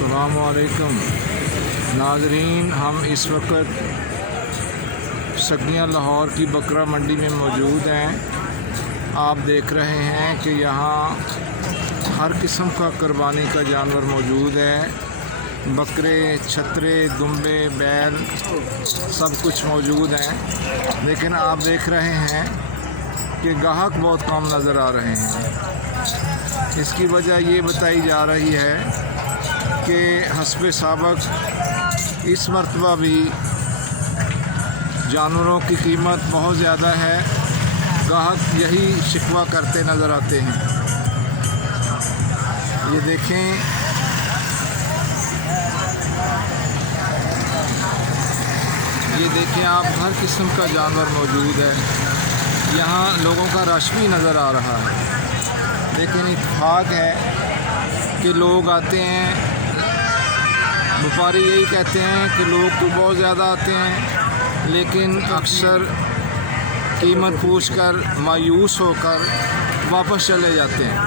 अस्सलामुअलैकुम नाज़रीन, हम इस वक्त सगिया लाहौर की बकरा मंडी में मौजूद हैं। आप देख रहे हैं कि यहाँ हर किस्म का कुर्बानी का जानवर मौजूद है। बकरे, छतरे, दुम्बे, बैल सब कुछ मौजूद हैं। लेकिन आप देख रहे हैं कि ग्राहक बहुत कम नज़र आ रहे हैं। इसकी वजह ये बताई जा रही है कि हस्बे साबक इस मरतबा भी जानवरों की कीमत बहुत ज़्यादा है। ग्राहक यही शिकवा करते नज़र आते हैं। ये देखें, आप, हर किस्म का जानवर मौजूद है। यहाँ लोगों का रश भी नज़र आ रहा है। लेकिन इत्तेफाक है कि लोग आते हैं, व्यापारी यही कहते हैं कि लोग तो बहुत ज़्यादा आते हैं, लेकिन अक्सर कीमत पूछकर मायूस होकर वापस चले जाते हैं।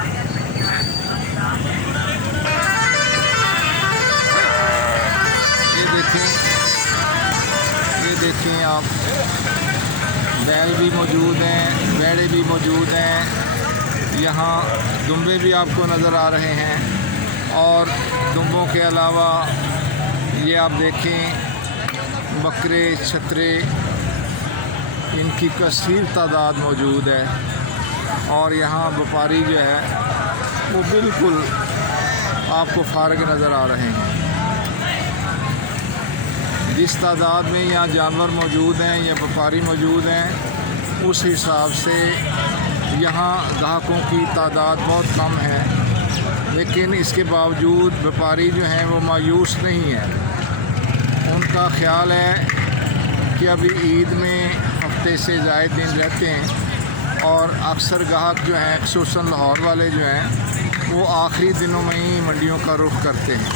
ये देखें आप, बैल भी मौजूद हैं, भेड़ें भी मौजूद हैं। यहाँ दुम्बे भी आपको नज़र आ रहे हैं। और दुम्बों के अलावा ये आप देखें, बकरे, छतरे, इनकी कसीर तादाद मौजूद है। और यहाँ व्यापारी जो है वो बिल्कुल आपको फारग नज़र आ रहे हैं। जिस तादाद में यहाँ जानवर मौजूद हैं या व्यापारी मौजूद हैं, उस हिसाब से यहाँ ग्राहकों की तादाद बहुत कम है। लेकिन इसके बावजूद व्यापारी जो हैं वो मायूस नहीं है। उनका ख्याल है कि अभी ईद में हफ्ते से ज़्यादा दिन रहते हैं और अक्सर ग्राहक जो हैं, खुसूसन लाहौर वाले जो हैं, वो आखिरी दिनों में ही मंडियों का रुख करते हैं।